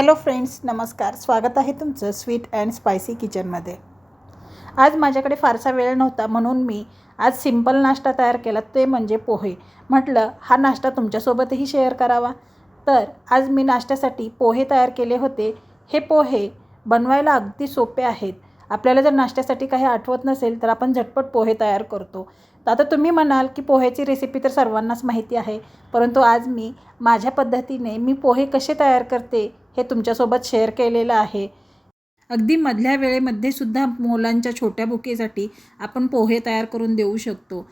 Hello friends नमस्कार. स्वागत आहे तुमचं स्वीट अँड स्पायसी किचनमध्ये. आज माझ्याकडे फारसा वेळ नव्हता म्हणून मी आज सिंपल नाश्ता तयार केला ते म्हणजे पोहे. म्हटलं हा नाश्ता तुमच्यासोबतही शेअर करावा. तर आज मी नाश्त्यासाठी पोहे तयार केले होते. हे पोहे बनवायला अगदी सोपे आहेत. आपल्याला जर नाश्त्यासाठी काही आठवत नसेल तर आपण झटपट पोहे तयार करतो. तर आता तुम्ही म्हणाल की पोह्याची रेसिपी तर सर्वांनाच माहिती आहे. परंतु आज मी माझ्या पद्धतीने मी पोहे कसे तयार करते हे तुमच्यासोबत शेअर केलेलं आहे. अगदी मधल्या वेळेमध्ये सुद्धा मुलांच्या छोट्या बुकेसाठी आपण पोहे तयार करून देऊ शकतो.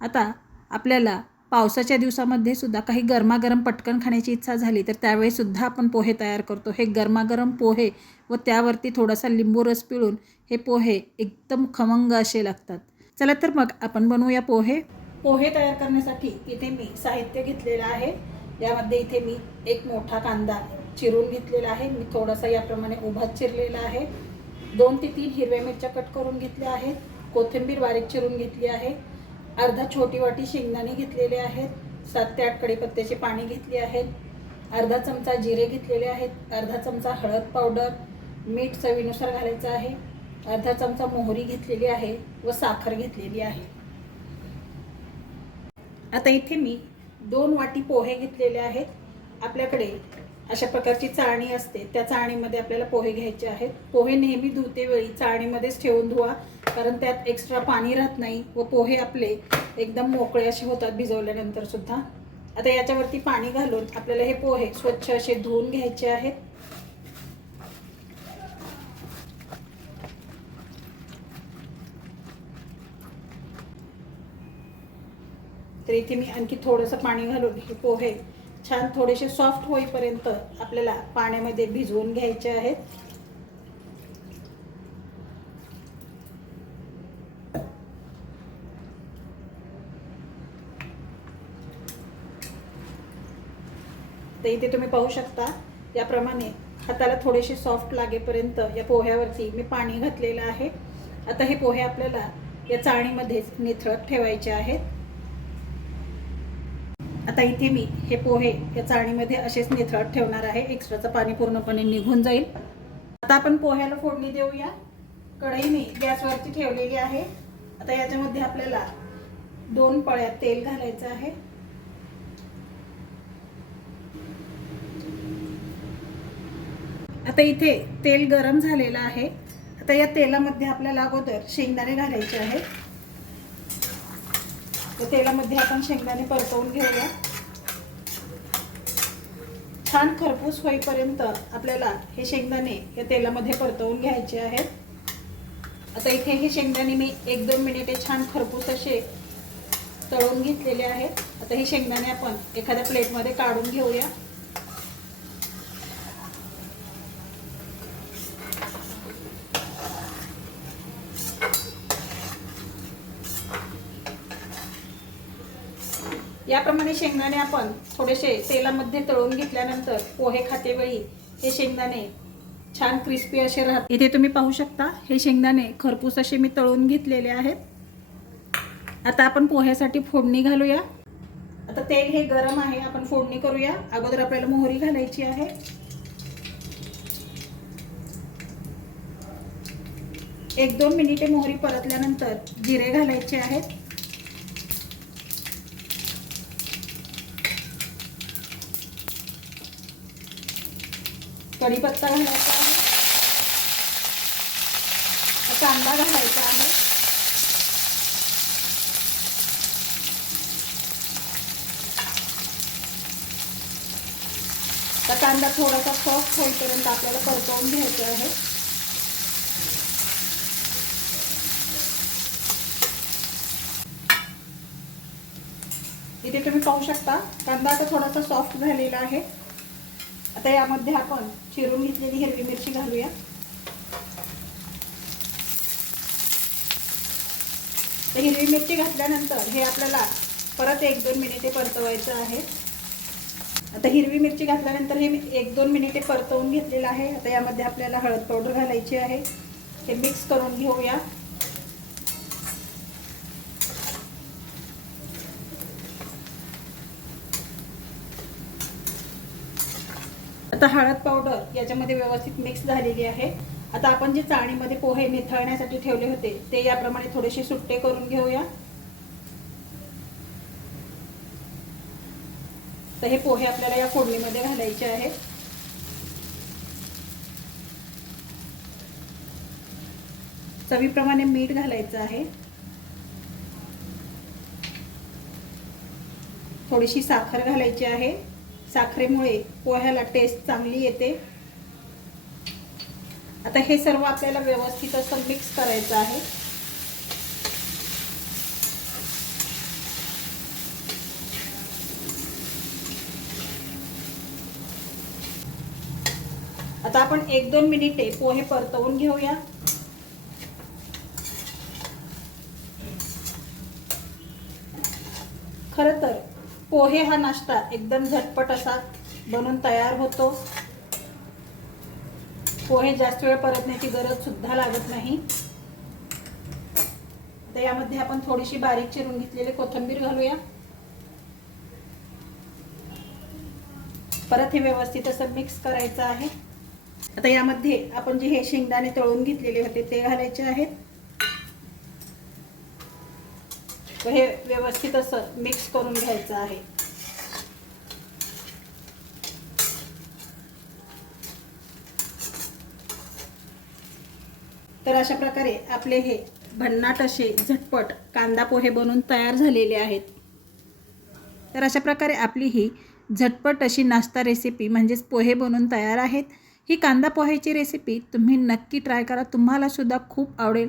आता आपल्याला पावसाच्या दिवसामध्ये सुद्धा काही गरमागरम पटकन खाण्याची इच्छा झाली तर त्यावेळीसुद्धा आपण पोहे तयार करतो. हे गरमागरम पोहे व त्यावरती थोडासा लिंबू रस पिळून हे पोहे एकदम खमंग असे लागतात. चला तर मग आपण बनवूया पोहे. पोहे तयार करण्यासाठी इथे मी साहित्य घेतलेलं आहे. यामध्ये इथे मी एक मोठा कांदा चिरून घेतलेला आहे. मी थोडासा याप्रमाणे उभा चिरलेला आहे. दोन ते तीन हिरव्या मिरच्या कट करून घेतल्या आहेत. कोथिंबीर बारीक चिरून घेतली आहे. अर्धा छोटी वाटी शेंगदाणे घेतलेले आहेत. सात ते आठ कडीपत्त्याचे पाणी घेतले आहेत. अर्धा चमचा जिरे घेतलेले आहेत. अर्धा चमचा हळद पावडर मीठ चवीनुसार घालायचं आहे. अर्धा चमचा मोहरी घेतलेली आहे व साखर घेतलेली आहे. आता इथे मी दोन वाटी पोहे घेतलेले आहेत. आपल्याकडे अशा प्रकारची चाळणी असते. त्या चाळणीमध्ये आपल्याला पोहे घ्यायचे आहेत. पोहे नेहमी धुते वेळी चाळणीमध्येच ठेवून धुवा कारण त्यात एक्स्ट्रा पाणी राहत नाही व पोहे आपले एकदम मोकळे असे होतात भिजवल्यानंतर सुद्धा. आता याच्यावरती पाणी घालून आपल्याला हे पोहे स्वच्छ असे धुवून घ्यायचे आहेत. तर इथे मी आणखी थोडंसं पाणी घालून हे पोहे छान थोडेसे सॉफ्ट होईपर्यंत आपल्याला पाण्यामध्ये भिजवून घ्यायचे आहेत. तर इथे तुम्ही पाहू शकता याप्रमाणे हाताला थोडेसे सॉफ्ट लागेपर्यंत या पोह्यावरती मी पाणी घातलेलं आहे. आता हे पोहे आपल्याला या चाळणीमध्येच निथळत ठेवायचे आहेत. आता इथे मी हे पोहे या चाळणीमध्ये असेच निथळत ठेवणार आहे. एक्स्ट्राचं पाणी पूर्णपणे निघून जाईल. आता आपण पोह्याला फोडणी देऊया. कढई मी गॅसवरती ठेवलेली आहे. आता याच्यामध्ये आपल्याला दोन पळ्यात तेल घालायचं आहे. आता इथे तेल गरम झालेलं आहे. आता या तेलामध्ये आपल्याला अगोदर शेंगदाणे घालायचे आहेत. तर तेलामध्ये आपण शेंगदाणे परतवून घेऊया. छान खरपूस होईपर्यंत आपल्याला हे शेंगदाणे या तेलामध्ये परतवून घ्यायचे आहेत. आता इथे हे शेंगदाणे मी एक दोन मिनिटे छान खरपूस असे तळून घेतलेले आहेत. आता हे शेंगदाणे आपण एखाद्या प्लेटमध्ये काढून घेऊया. याप्रमाणे शेंगदाणे आपण थोडेसे तेलामध्ये तळून घेतल्यानंतर पोहे खातेवेळी हे शेंगदाणे छान क्रिस्पी असे राहतात. इथे तुम्ही पाहू शकता हे शेंगदाणे खरपूस असे मी तळून घेतलेले आहेत. आता आपण पोह्यासाठी फोडणी घालूया. आता तेल हे गरम आहे आपण फोडणी करूया. अगोदर आपल्याला मोहरी घालायची आहे. एक दोन मिनिटे मोहरी परतल्यानंतर जिरे घालायचे आहेत. कढीपत्ता घालायचा आहे. कांदा घालायचा आहे. तर कांदा थोडासा सॉफ्ट होईपर्यंत आपल्याला परतवून घ्यायचा आहे. इथे तुम्ही पाहू शकता कांदा आता थोडासा सॉफ्ट झालेला आहे. आता यामध्ये आपण चिरून घेतलेली हिरवी मिरची घालूया. तर हिरवी मिरची घातल्यानंतर हे आपल्याला परत एक दोन मिनिटे परतवायचं आहे. आता हिरवी मिरची घातल्यानंतर हे एक दोन मिनिटे परतवून घेतलेलं आहे. आता यामध्ये आपल्याला हळद पावडर घालायची आहे. हे मिक्स करून घेऊया. आता हळद पावडर याच्यामध्ये व्यवस्थित मिक्स झालेली आहे. आता आपण जे चाळणीमध्ये पोहे निथळण्यासाठी ठेवले होते ते याप्रमाणे थोडेसे सुट्टे करून घेऊया. तर हे पोहे आपल्याला या फोडणीमध्ये घालायचे आहेत. चवीप्रमाणे मीठ घालायचं आहे. थोडीशी साखर घालायची आहे. साखरेमुळे पोह्याला टेस्ट चांगली येते. आता हे सर्व आपल्याला व्यवस्थित असं मिक्स करायचं आहे. आता आपण एक दोन मिनिटे पोहे परतवून घेऊया. खरं तर पोहे हा नाश्ता एकदम झटपट असा बनून तयार होतो. पोहे जास्त वेळ परतण्याची गरज सुद्धा लागत नाही. तर यामध्ये आपण थोडीशी बारीक चिरून घेतलेली कोथिंबीर घालूया. परत हे व्यवस्थित असं मिक्स करायचं आहे. आता यामध्ये आपण जे हे शेंगदाणे तळून घेतलेले होते ते घालायचे आहेत व हे व्यवस्थित असं मिक्स करून घ्यायचं आहे. तर अशा प्रकारे आपले हे भन्नाट असे झटपट कांदा पोहे बनून तयार झालेले आहेत. तर अशा प्रकारे आपली ही झटपट अशी नाश्ता रेसिपी म्हणजेच पोहे बनवून तयार आहेत. ही कांदा पोह्याची रेसिपी तुम्ही नक्की ट्राय करा. तुम्हाला सुद्धा खूप आवडेल.